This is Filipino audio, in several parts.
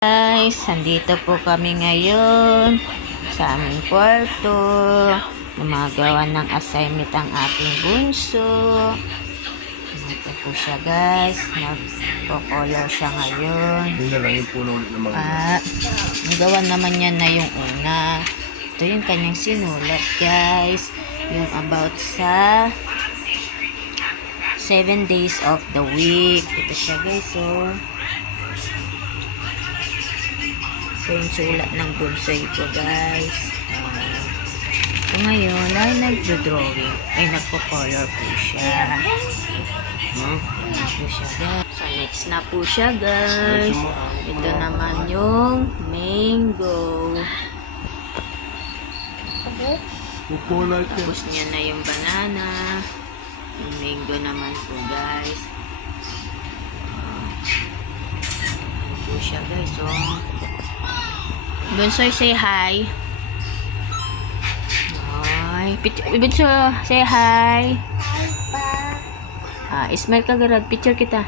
Guys, andito po kami ngayon sa aming kwarto. Gumagawa ng assignment ang ating bunso. Ito po siya guys. Nagpo-color siya ngayon. Yun na lang yung puno ulit ng mga At nagawa naman niya na yung una. Ito yung kanyang sinulat guys. Yung about sa 7 days of the week. Ito siya guys, so yung sulat ng bunsoy ko guys. So ngayon ay nagdo-drawing, ay nagpo-color po siya. Ayan po siya guys. So next na po siya guys. Ito naman yung mango. pupulat yan. Tapos niya na yung banana. Yung mango naman po guys. Ayan po siya guys. So Bunsoy, say hi. Hi. Bunso, say hi. Smile ka garag. Picture kita.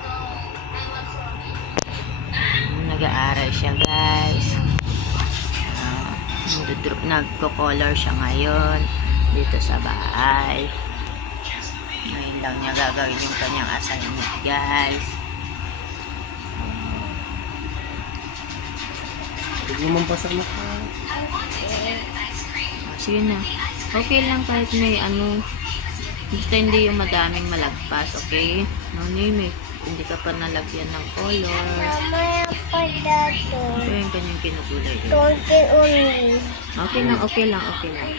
Nag-aaral siya, guys. Nagko-color siya ngayon dito sa bahay. Ngayon lang niya gagawin yung kanyang assignment, guys. Huwag naman pasak na ka. Sige na. Okay lang kahit may ano. Basta hindi yung madaming malagpas, okay? No name it. Hindi ka pa nalagyan ng color. Mamaya pa dato. Ito yung kanyang kinukulay. Konti only. Okay lang, okay lang, okay lang.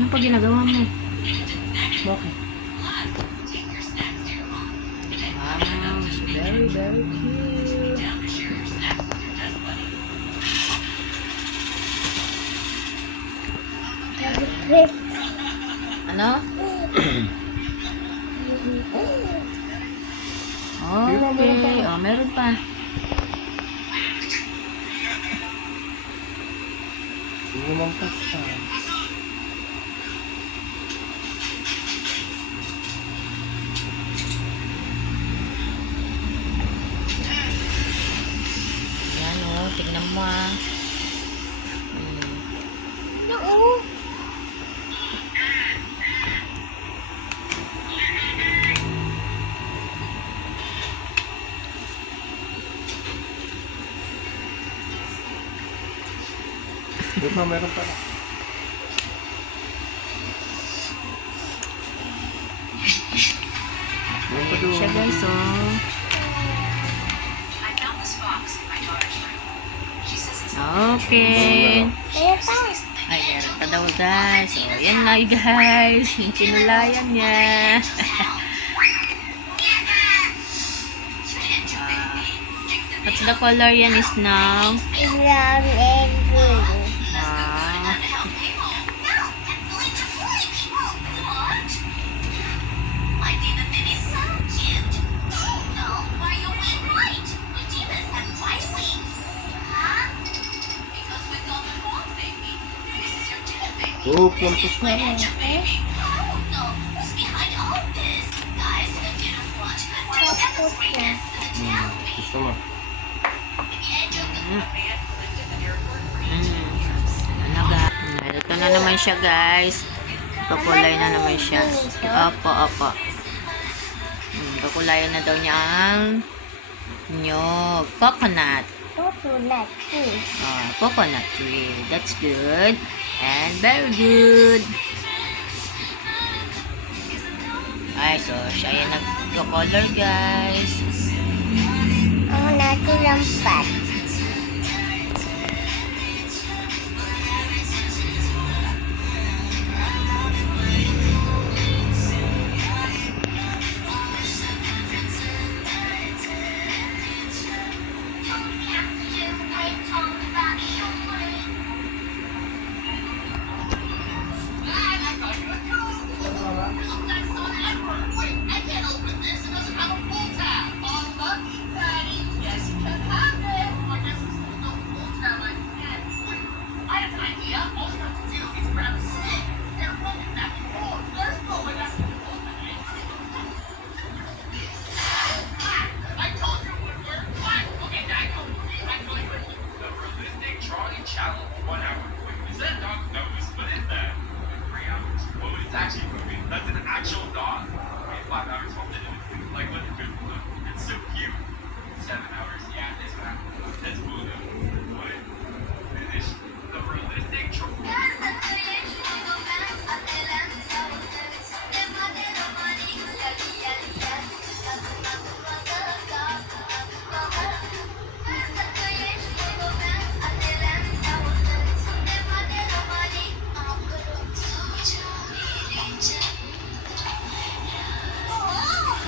Ano pa ginagawa mo? Bakit? Wow, so very, very cute. Ano? Okay. Oh, meron pa. Huwag naman pasak. Yan o, tignan mo ah. No. Di ba meron pala? Meron pa doon. Siya guys, oh. Okay. Kaya pa. Ay, meron pa daw guys. So, yan na guys. Yung kinulayan niya. What's the color yan is now? Brown and green. Ah. Oh, plantos na. Gusto mo? Ano ga? Ito na naman siya guys. Pakulay na naman siya. Opo, opo. Pakulayan na daw niya ang nyog. Coconut. Coconut tree. Coconut tree. That's good. And very good. Ay, so siya yung nag-color guys. Ang natulampat.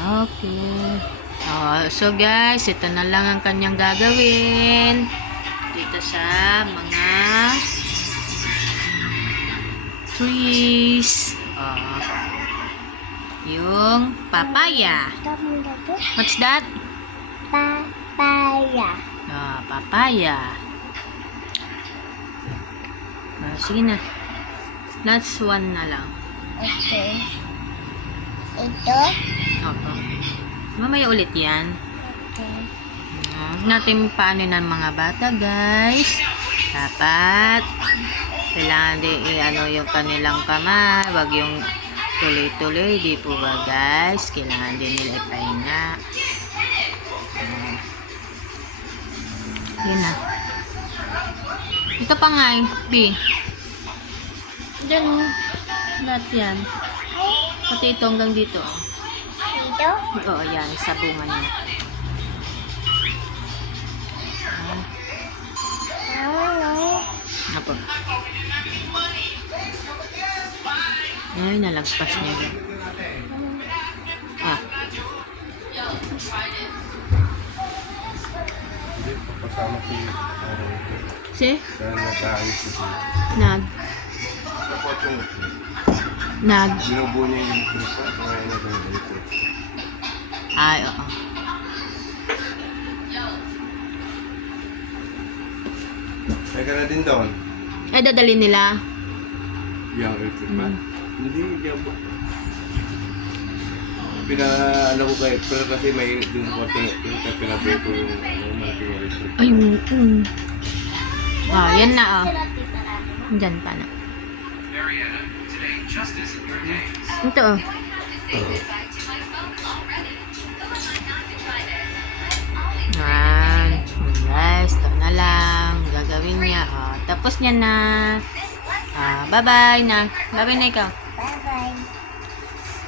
Okay. Oh, so guys, ito na lang ang kanyang gagawin dito sa mga trees. Oh. Yung papaya. Kamu na to? What's that? Papaya. Ah, papaya. Ah, sige na. Last one na lang. Okay. Ito? Oo. Mamaya ulit yan. Okay. Natin paano ng mga bata, guys. Dapat kailangan din i-ano yung kanilang kamay. Wag yung tuloy-tuloy. Di po ba, guys? Kailangan din nila ipahinga. Yun na. Ito pa nga eh, B. Diyan o. Lahat yan. Pati ito hanggang dito. Ito? Oo, yan. Sa bunga niya. Ano? Apo. Ay, nalagpas niya. Ah. Hindi, papasama si Si? dahil nag-aayos si Nag. Kapot yung binubuo niya yung kripa, kaya niya ganun ito. Ay, oo. Kaya ka na din doon. Ay, dadalhin nila. Yung kripa. Hindi, yung pinaano ko kayo, pero kasi may dun ko yung pinabeto yung malaking electric. Ay, Ah, yan na, oh. Diyan pa na. Ito, oh. Yan. Guys, ito na lang. Gagawin niya, oh. Tapos niya na. Ah, bye-bye na. Bye-bye na ikaw.